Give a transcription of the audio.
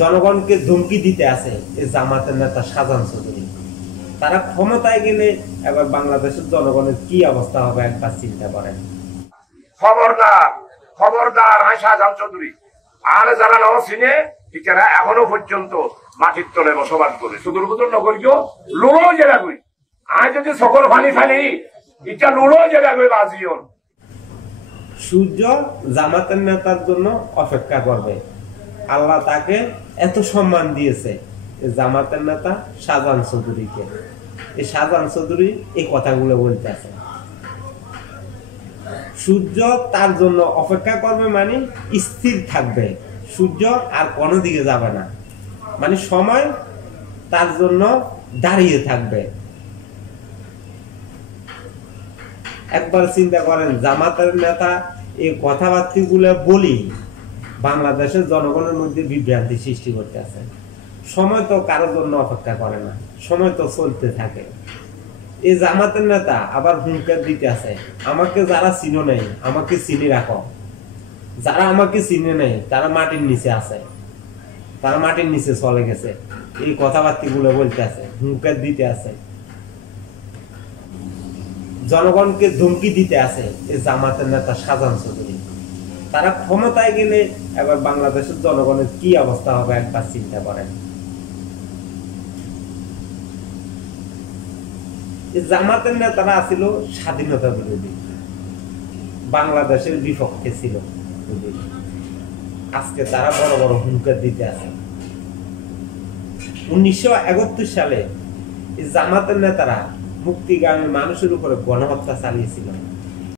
জনগণকে ধমকি দিতে আছে এই জামাতের নেতা শাহজাহান চৌধুরী। তারা ক্ষমতায় গেলে এবার বাংলাদেশের জনগণের কি অবস্থা হবে একবার চিন্তা করেন। খবরদার খবরদার, আমি শাহজাহান চৌধুরী আর যারা নাও চিনে টিকারা এখনো পর্যন্ত মাটির তলে বসবাস করে। সুদূর বুদূর নগরীও লুড়ো জেলা করি, আজ যদি সকল ফানি ফানি এটা লুড়ো জেলা করি বাজিও। সূর্য জামাতের নেতার জন্য অপেক্ষা করবে। আল্লাহ তাকে এত সম্মান দিয়েছে জামাতের নেতা শাহজাহান চৌধুরীকে। এই শাহজাহান চৌধুরী এই কথাগুলো বলতেছে। সূর্য তার জন্য অপেক্ষা করবে মানে স্থির থাকবে, সূর্য আর কোনো দিকে যাবে না, মানে সময় তার জন্য দাঁড়িয়ে থাকবে। একবার চিন্তা করেন, জামাতের নেতা এই কথাবার্তা গুলো বলি বাংলাদেশের জনগণের মধ্যে বিভ্রান্তি সৃষ্টি করতে আছে। সময় তো কারোর জন্য অপেক্ষা করে না, সময় তো চলতে থাকে। এই জামাতের নেতা আবার হুঙ্কার দিতে আছে, আমাকে যারা চিনো নেই আমাকে চিনে রাখো, যারা আমাকে চিনে নেই তারা মাটির নিচে আছে, তারা মাটির নিচে চলে গেছে। এই কথাবার্তা গুলো বলতে আছে, হুঙ্কার দিতে আছে, জনগণকে ধমকি দিতে আছে এই জামাতের নেতা শাহজাহান চৌধুরী। তারা ক্ষমতায় গেলে এবার বাংলাদেশের জনগণের কি অবস্থা হবে একবার চিন্তা করেন। জামাতের নেতারা ছিল স্বাধীনতা বিরোধী, বাংলাদেশের বিপক্ষে ছিল। আজকে তারা বড় বড় হুঙ্কার দিতে আছে। 1971 সালে জামাতের নেতারা মুক্তিগামী মানুষের উপরে গণহত্যা চালিয়েছিল।